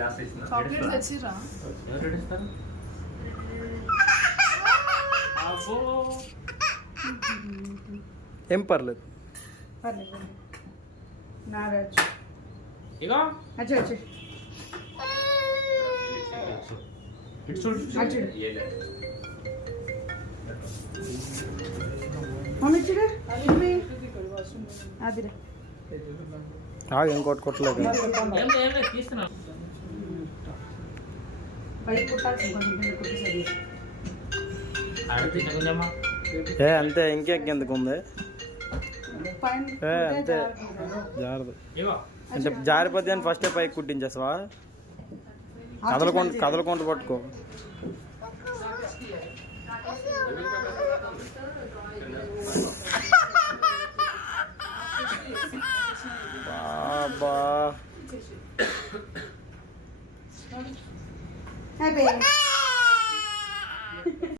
chocolate తెచ్చిరా ఏం పర్లేదు ఏం కొట్టలేదు అంతే ఇంకెందుకు ఉంది అంతే జారదు అంటే జారిపోతే అని ఫస్టే పైకి కుట్టించేస్తావా కదలకుండా పట్టుకో బాబా